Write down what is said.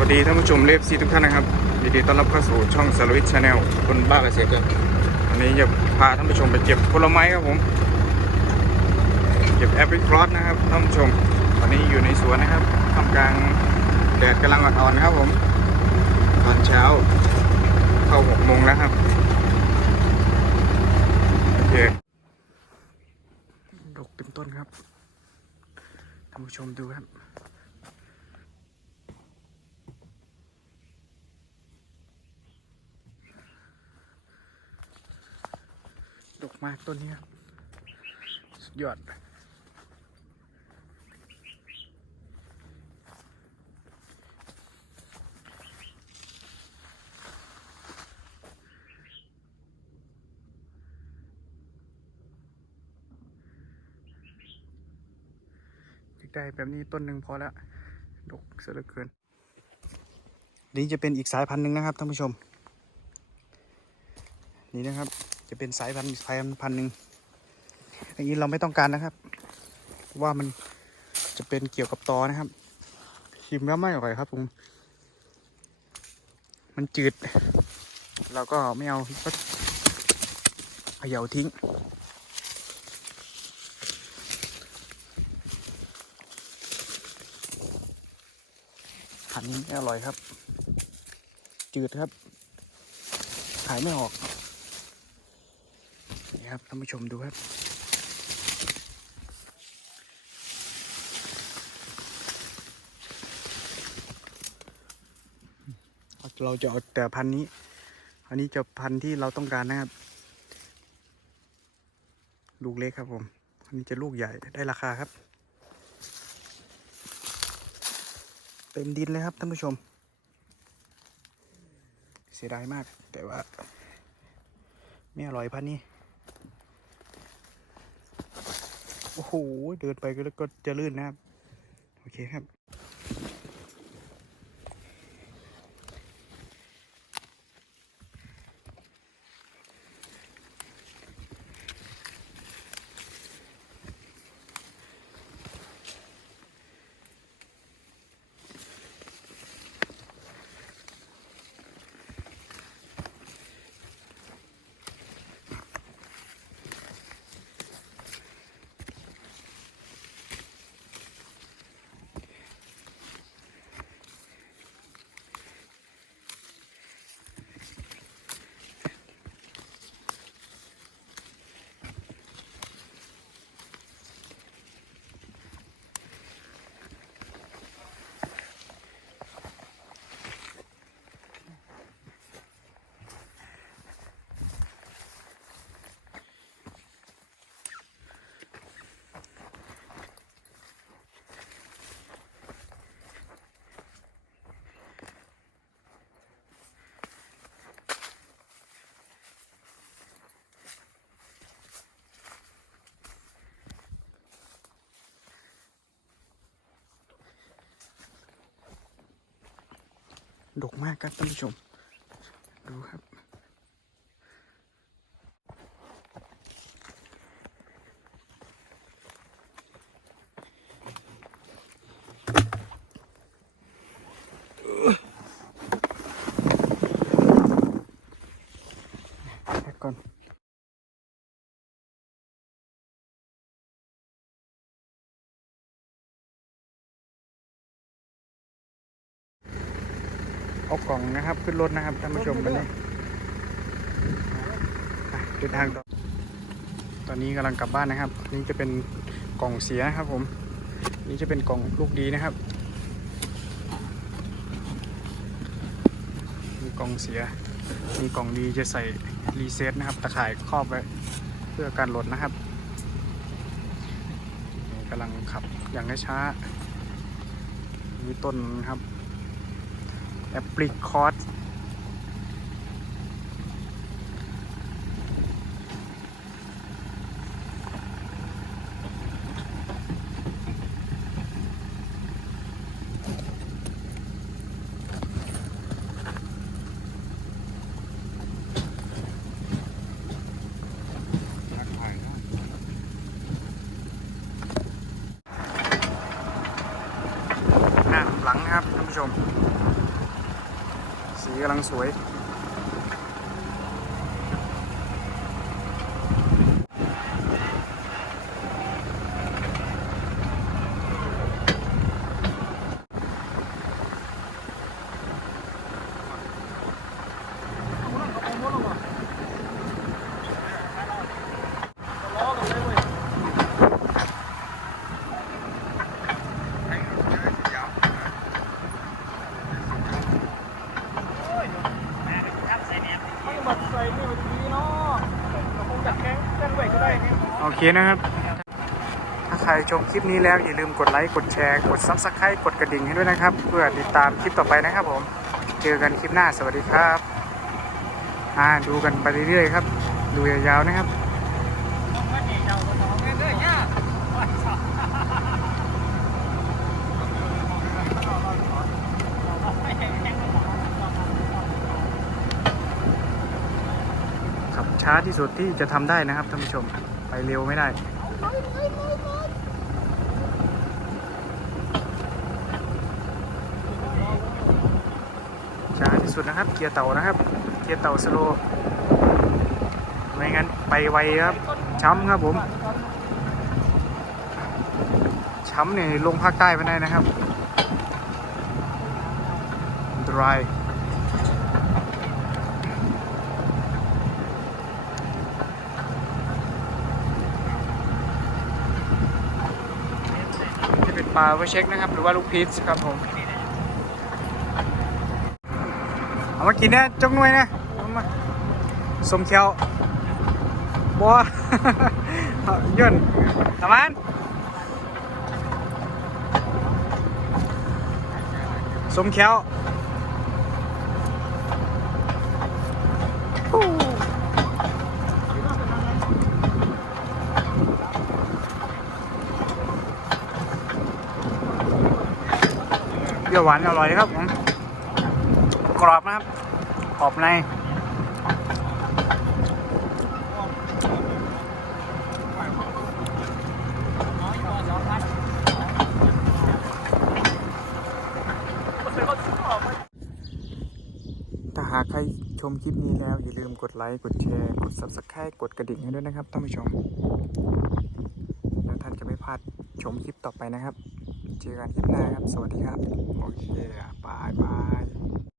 วัสดีท่านผู้ชมเลฟซีทุกท่านนะครับยินดีต้อนรับเข้าสู่ช่องสวิตชาแนลคนบ้าเกษตรครับวันนี้จะพาท่านผู้ชมไปเก็บผลไม้ครับผม เก็บแอปเปิลครอสนะครับท่านผู้ชมวันนี้อยู่ในสวนนะครับท่ามกลางแดดกำลังอ่อนๆนะครับผม ตอนเช้าเข้าหกโมงแล้วครับโอเคดกเป็นต้นครับท่านผู้ชมดูครับ มากต้นนี้ครับสุดยอดได้แบบนี้ต้นหนึ่งพอแล้วดกเสียเหลือเกิน นี่จะเป็นอีกสายพันธุ์หนึ่งนะครับท่านผู้ชม นี่นะครับ จะเป็นสายพันธุ์สายพันธุ์หนึ่งอันนี้เราไม่ต้องการนะครับ ว่ามันจะเป็นเกี่ยวกับตอนะครับชิมแล้วไม่อร่อยครับผมมันจืด เราก็ไม่เอาก็เขย่าทิ้งหันนี้ไม่อร่อยครับ จืดครับ ขายไม่ออก ครับท่านผู้ชมดูครับ เราจะเอาแต่พันนี้ อันนี้จะพันที่เราต้องการนะครับ ลูกเล็กครับผม อันนี้จะลูกใหญ่ได้ราคาครับ เต็มดินเลยครับท่านผู้ชม เสียดายมากแต่ว่าไม่อร่อยพันนี้ โอ้โห เดินไปก็ก็จะลื่นนะครับ โอเคครับ ดกมากครับท่านผู้ชม ดูครับ เอากล่องนะครับ ขึ้นรถนะครับท่านผู้ชมวันนี้ไปเดินทางต่อตอนนี้กำลังกลับบ้านนะครับ นี่จะเป็นกล่องเสียนะครับผม นี่จะเป็นกล่องลูกดีนะครับมีกล่องเสีย มีกล่องดีจะใส่รีเซ็ตนะครับ ตะข่ายครอบไว้เพื่อการหล่นนะครับนี่กำลังขับอย่างช้าๆมีต้นครับ แอปริคอตางสวย กำลังสวยโอเคนะครับ ถ้าใครชมคลิปนี้แล้วอย่าลืมกดไลค์ กดแชร์ กดซับสไครต์กดกระดิ่งให้ด้วยนะครับ เพื่อติดตามคลิปต่อไปนะครับผม เจอกันคลิปหน้า สวัสดีครับอ่าดูกันไปเรื่อยๆครับ ดูยาวๆนะครับ ช้าที่สุดที่จะทำได้นะครับท่านผู้ชมไปเร็วไม่ได้ ช้าที่สุดนะครับ เกียร์เต่านะครับ เกียร์เต่าสโลไม่งั้นไปไวครับ ช้ำครับผม ช้ำเนี่ยลงภาคใต้ไปได้นะครับ dry ปลาไว้เช็คนะครับ หรือว่าลูกพีชครับผมเอามากินนะจงหน่วยนะมาสมเขียวบัวเอย่นทำมันสมเขียว เปรี้ยวหวานอร่อยครับกรอบนะครับกรอบในถ้าหากใครชมคลิปนี้แล้ว อย่าลืมกดไลค์ กดแชร์ กด Subscribe กดกระดิ่งให้ด้วยนะครับท่านผู้ชม แล้วท่านจะไม่พลาดชมคลิปต่อไปนะครับ เจอกันคลิปหน้าครับ สวัสดีครับ โอเคบายบาย